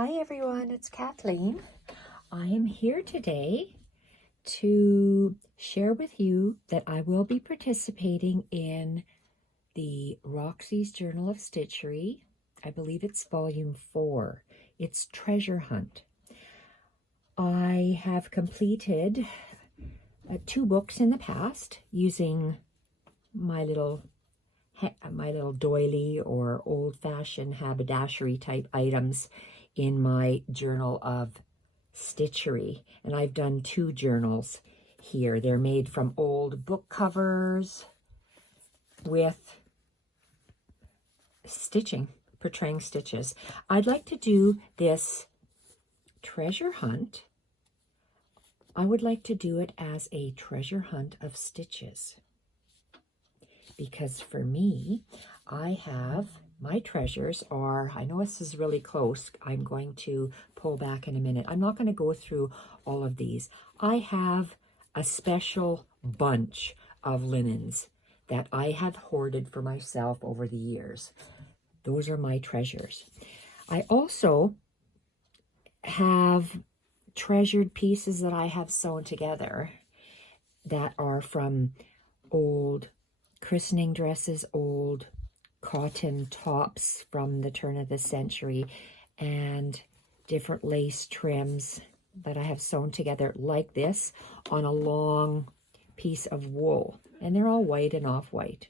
Hi everyone, it's Kathleen. I am here today to share with you that I will be participating in the Roxys Journal of Stitchery. I believe it's Volume 4. It's Treasure Hunt. I have completed 2 books in the past using my little doily or old-fashioned haberdashery type items in my journal of Stitchery. And I've done 2 journals here. They're made from old book covers with stitching, portraying stitches. I'd like to do this treasure hunt. I would like to do it as a treasure hunt of stitches. Because for me, I have, my treasures are, I know this is really close. I'm going to pull back in a minute. I'm not going to go through all of these. I have a special bunch of linens that I have hoarded for myself over the years. Those are my treasures. I also have treasured pieces that I have sewn together that are from old christening dresses, old cotton tops from the turn of the century, and different lace trims that I have sewn together like this on a long piece of wool. And they're all white and off-white.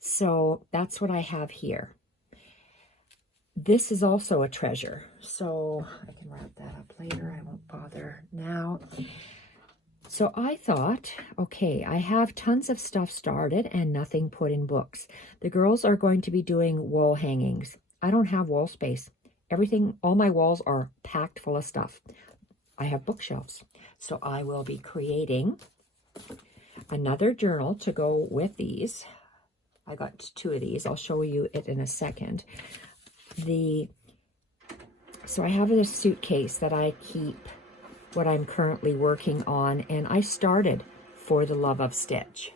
So that's what I have here. This is also a treasure. So I can wrap that up later. I won't bother now. So I thought, okay, I have tons of stuff started and nothing put in books. The girls are going to be doing wall hangings. I don't have wall space. Everything, all my walls are packed full of stuff. I have bookshelves. So I will be creating another journal to go with these. I got 2 of these. I'll show you it in a second. So I have this suitcase that I keep what I'm currently working on, and I started For the Love of Stitch.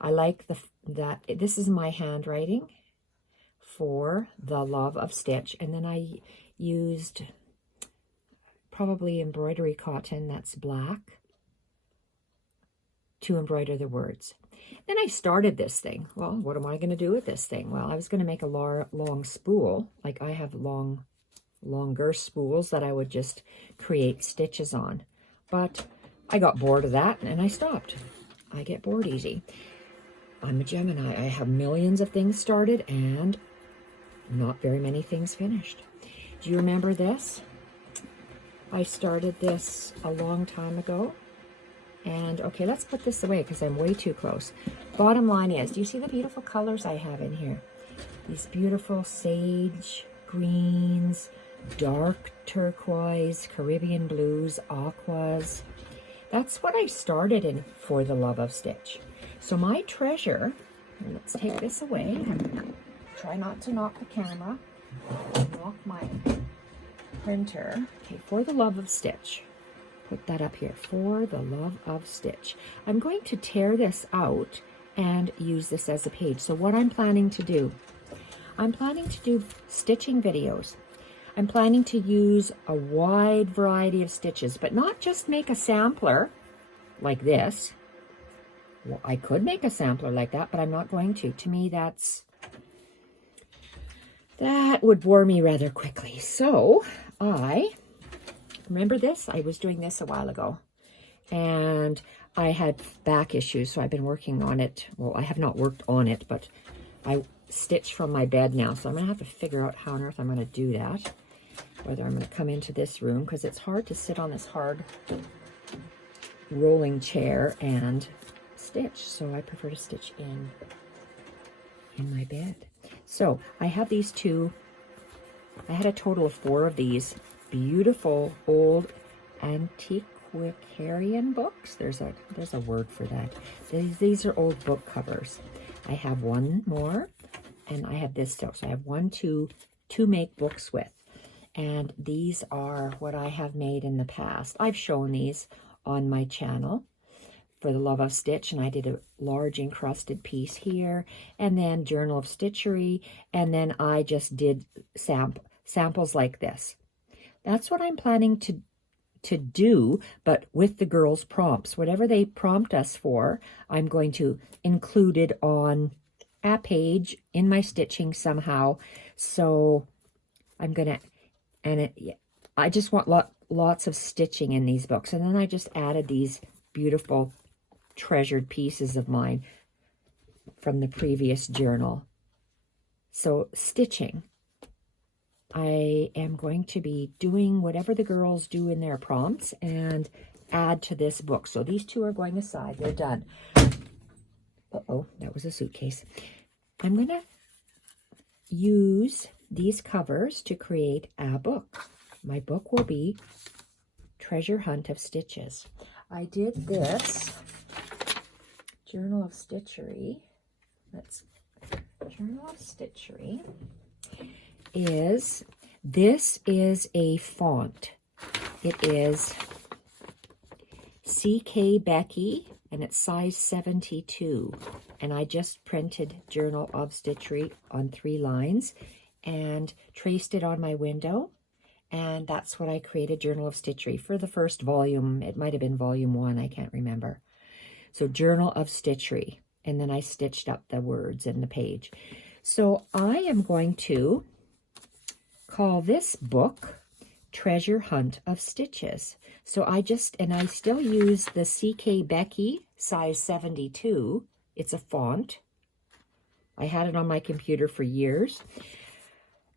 I like that this is my handwriting, For the Love of Stitch, and then I used probably embroidery cotton that's black to embroider the words. Then I started this thing. Well, what am I going to do with this thing? Well, I was going to make a long spool, like I have longer spools that I would just create stitches on. But I got bored of that and I stopped. I get bored easy. I'm a Gemini. I have millions of things started and not very many things finished. Do you remember this? I started this a long time ago. And okay, let's put this away because I'm way too close. Bottom line is, do you see the beautiful colors I have in here? These beautiful sage greens, dark turquoise, Caribbean blues, aquas. That's what I started in For the Love of Stitch. So my treasure, let's take this away and try not to knock the camera, knock my printer. Okay, For the Love of Stitch. Put that up here, For the Love of Stitch. I'm going to tear this out and use this as a page. So what I'm planning to do, I'm planning to do stitching videos. I'm planning to use a wide variety of stitches, but not just make a sampler like this. Well, I could make a sampler like that, but I'm not going to. To me, that would bore me rather quickly. So remember this? I was doing this a while ago, and I had back issues, so I've been working on it. Well, I have not worked on it, but I stitch from my bed now, so I'm going to have to figure out how on earth I'm going to do that. Whether I'm going to come into this room, because it's hard to sit on this hard rolling chair and stitch, so I prefer to stitch in my bed. So I have these 2. I had a total of 4 of these beautiful old antiquarian books. There's a word for that. These are old book covers. I have 1 more, and I have this still. So I have 1, 2 to make books with. And these are what I have made in the past. I've shown these on my channel, For the Love of Stitch, and I did a large encrusted piece here, and then Journal of Stitchery, and then I just did samples like this. That's what I'm planning to do, but with the girls' prompts. Whatever they prompt us for, I'm going to include it on a page in my stitching somehow. So I'm going to, I just want lots of stitching in these books. And then I just added these beautiful treasured pieces of mine from the previous journal. So stitching. I am going to be doing whatever the girls do in their prompts and add to this book. So these two are going aside. They're done. Uh-oh, that was a suitcase. I'm going to use these covers to create a book. My book will be Treasure Hunt of Stitches. I did this Journal of Stitchery. Journal of Stitchery. This is a font. It is CK Becky, and it's size 72. And I just printed Journal of Stitchery on 3 lines and traced it on my window. And that's what I created, Journal of Stitchery, for the first volume. It might have been volume 1, I can't remember. So Journal of Stitchery. And then I stitched up the words in the page. So I am going to call this book Treasure Hunt of Stitches. So I still use the CK Becky size 72. It's a font. I had it on my computer for years.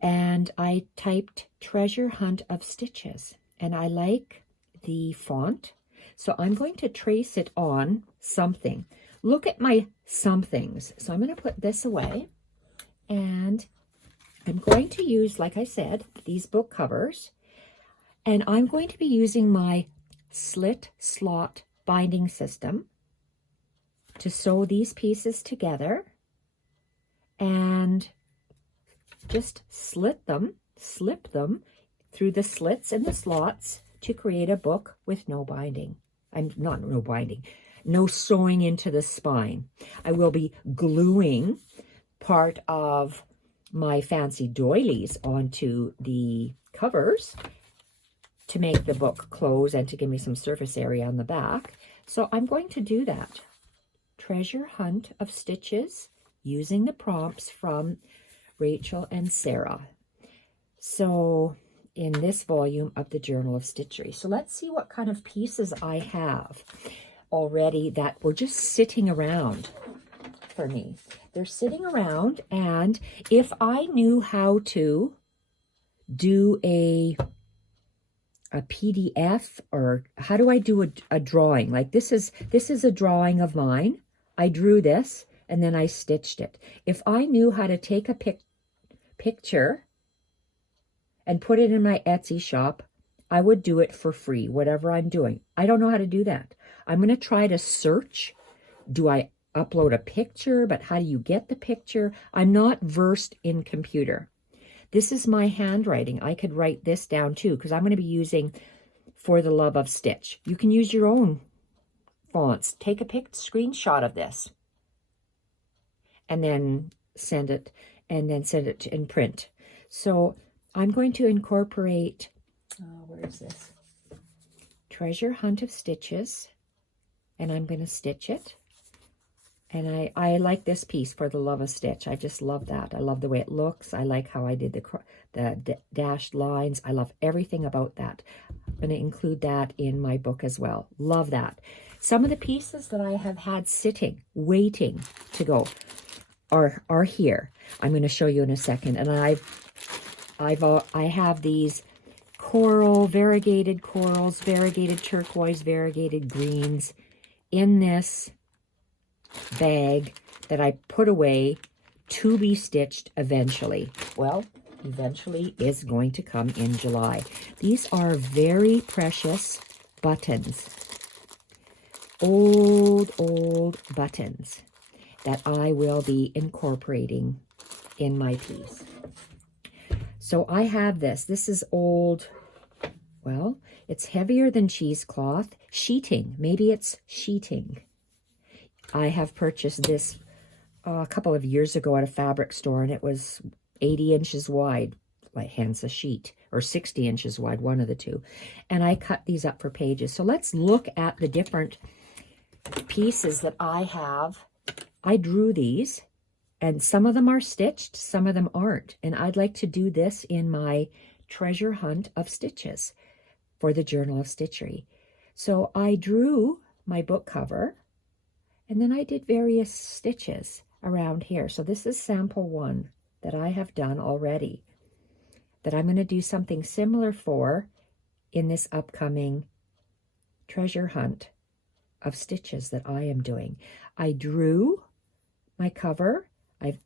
And I typed Treasure Hunt of Stitches. And I like the font. So I'm going to trace it on something. Look at my somethings. So I'm going to put this away. And I'm going to use, like I said, these book covers, and I'm going to be using my slit slot binding system to sew these pieces together and just slip them through the slits and the slots to create a book with no binding. No sewing into the spine. I will be gluing part of my fancy doilies onto the covers to make the book close and to give me some surface area on the back. So I'm going to do that. Treasure Hunt of Stitches using the prompts from Rachel and Sarah. So in this volume of the Journal of Stitchery. So let's see what kind of pieces I have already that were just sitting around for me. They're sitting around, and if I knew how to do a PDF, or how do I do a drawing? Like this is a drawing of mine. I drew this and then I stitched it. If I knew how to take a picture and put it in my Etsy shop, I would do it for free, whatever I'm doing. I don't know how to do that. I'm going to try to search. Do I upload a picture? But how do you get the picture? I'm not versed in computer. This is my handwriting. I could write this down too, because I'm going to be using For the Love of Stitch. You can use your own fonts. Take a screenshot of this and then send it in print. So I'm going to incorporate, where is this? Treasure Hunt of Stitches, and I'm going to stitch it. And I like this piece, For the Love of Stitch. I just love that. I love the way it looks. I like how I did the dashed lines. I love everything about that. I'm going to include that in my book as well. Love that. Some of the pieces that I have had sitting, waiting to go, are here. I'm going to show you in a second. And I have these variegated corals, variegated turquoise, variegated greens in this bag that I put away to be stitched eventually. Well, eventually is going to come in July. These are very precious buttons. Old buttons that I will be incorporating in my piece. So I have this. This is old. Well, it's heavier than cheesecloth. Sheeting. Maybe it's sheeting. I have purchased this a couple of years ago at a fabric store, and it was 80 inches wide. like hence a sheet, or 60 inches wide, one of the two. And I cut these up for pages. So let's look at the different pieces that I have. I drew these, and some of them are stitched, some of them aren't. And I'd like to do this in my treasure hunt of stitches for the Journal of Stitchery. So I drew my book cover, and then I did various stitches around here. So this is sample one that I have done already, that I'm going to do something similar for in this upcoming treasure hunt of stitches that I am doing. I drew my cover. I've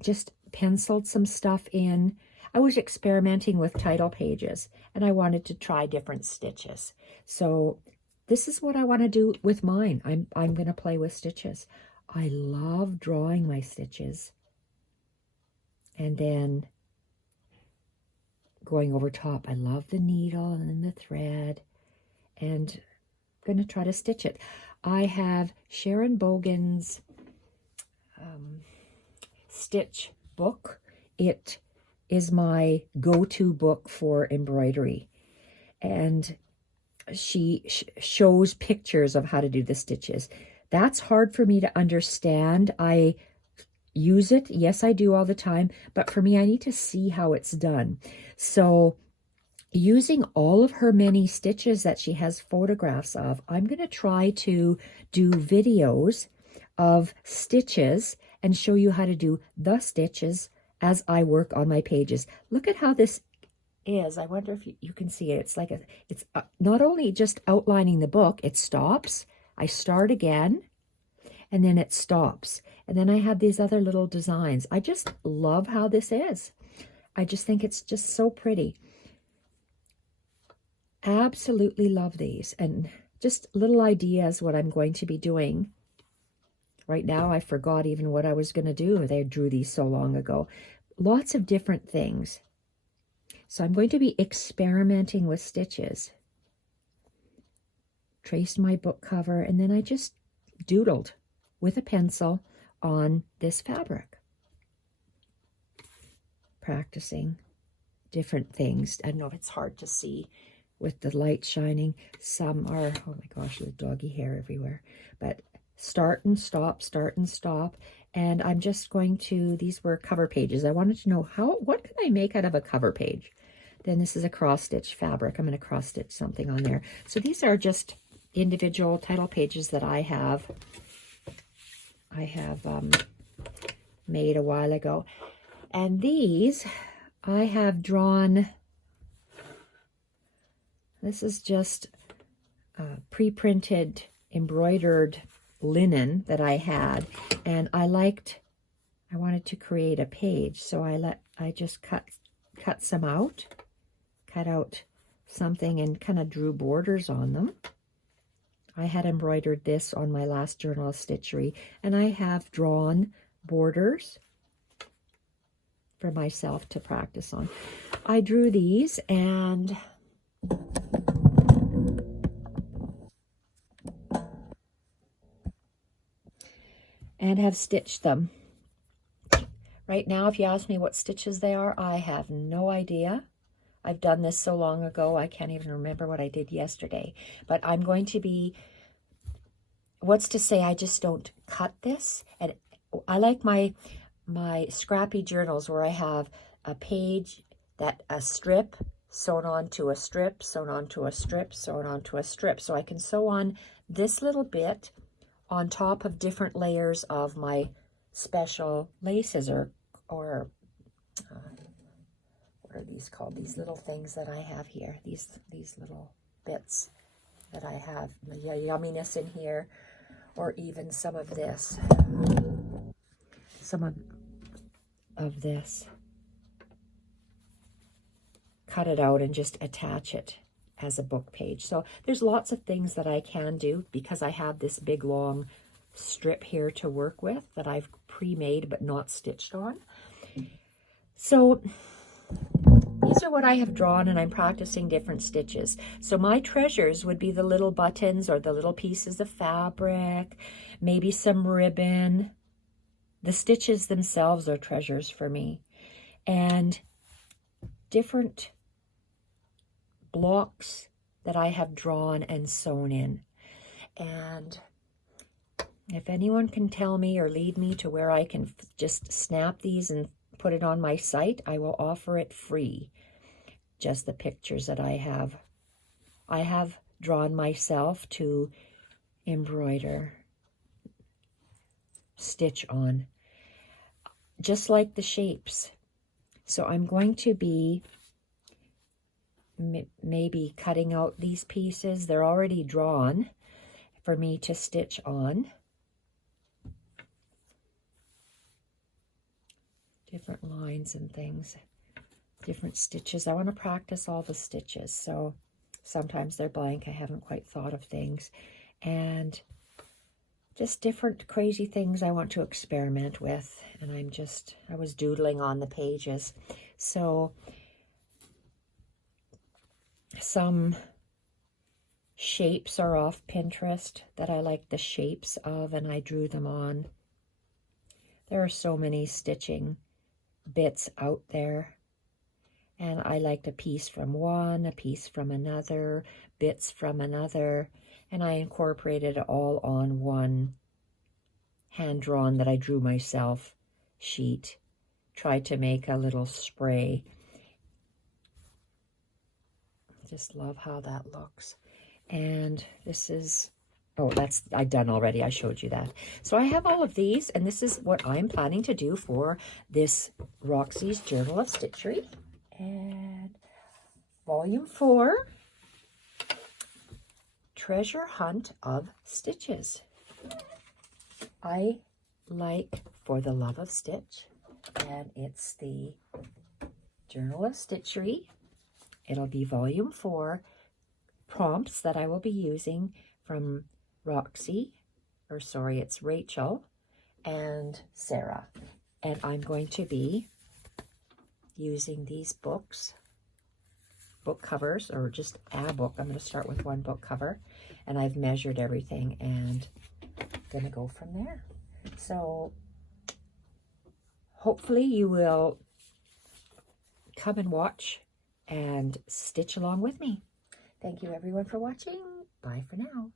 just penciled some stuff in. I was experimenting with title pages, and I wanted to try different stitches. So this is what I want to do with mine. I'm going to play with stitches. I love drawing my stitches and then going over top. I love the needle and the thread, and I'm going to try to stitch it. I have Sharon Bogan's stitch book. It is my go-to book for embroidery, and she shows pictures of how to do the stitches. That's hard for me to understand. I use it, yes, I do all the time, but for me, I need to see how it's done. So using all of her many stitches that she has photographs of, I'm going to try to do videos of stitches and show you how to do the stitches as I work on my pages. Look at how this is. I wonder if you can see it. It's like it's not only just outlining the book, it stops. I start again, and then it stops. And then I have these other little designs. I just love how this is. I just think it's just so pretty. Absolutely love these. And just little ideas what I'm going to be doing. Right now, I forgot even what I was going to do. I drew these so long ago. Lots of different things. So I'm going to be experimenting with stitches. Traced my book cover, and then I just doodled with a pencil on this fabric. Practicing different things. I don't know if it's hard to see with the light shining. Some are, oh my gosh, there's doggy hair everywhere. But start and stop, start and stop. And I'm just going to, these were cover pages. I wanted to know what can I make out of a cover page? Then this is a cross stitch fabric. I'm going to cross stitch something on there. So these are just individual title pages that I have made a while ago. And these I have drawn. This is just pre-printed embroidered linen that I had, and I wanted to create a page, so I just cut some out, cut out something and kind of drew borders on them. I had embroidered this on my last Journal of Stitchery, and I have drawn borders for myself to practice on. I drew these and have stitched them. Right now, if you ask me what stitches they are, I have no idea. I've done this so long ago, I can't even remember what I did yesterday. But I'm going to be, what's to say I just don't cut this? And I like my scrappy journals where I have a page, a strip sewn onto a strip, sewn onto a strip, sewn onto a strip. So I can sew on this little bit on top of different layers of my special laces or what are these called? These little things that I have here. These little bits that I have. Yumminess in here, or even some of this. Some of this. Cut it out and just attach it as a book page. So there's lots of things that I can do because I have this big long strip here to work with that I've pre-made but not stitched on. So these are what I have drawn, and I'm practicing different stitches. So my treasures would be the little buttons or the little pieces of fabric, maybe some ribbon. The stitches themselves are treasures for me. And different blocks that I have drawn and sewn in. And if anyone can tell me or lead me to where I can just snap these and put it on my site, I will offer it free. Just the pictures that I have. I have drawn myself to embroider, stitch on, just like the shapes. So I'm going to be maybe cutting out these pieces. They're already drawn for me to stitch on. Different lines and things, different stitches. I want to practice all the stitches, so sometimes they're blank. I haven't quite thought of things, and just different crazy things I want to experiment with. And I was doodling on the pages. So some shapes are off Pinterest that I like the shapes of, and I drew them on. There are so many stitching bits out there, and I liked a piece from one, a piece from another, bits from another, and I incorporated it all on one hand-drawn that I drew myself sheet. Tried to make a little spray. Just love how that looks. And this is, oh, that's I've done already. I showed you that. So I have all of these, and this is what I'm planning to do for this Roxys Journal of Stitchery. And Volume 4, Treasure Hunt of Stitches. I like For the Love of Stitch, and it's the Journal of Stitchery. It'll be Volume 4, prompts that I will be using from Roxy, or sorry, it's Rachel and Sarah. And I'm going to be using these books, book covers, or just a book. I'm going to start with one book cover, and I've measured everything and going to go from there. So hopefully you will come and watch and stitch along with me. Thank you everyone for watching. Bye for now.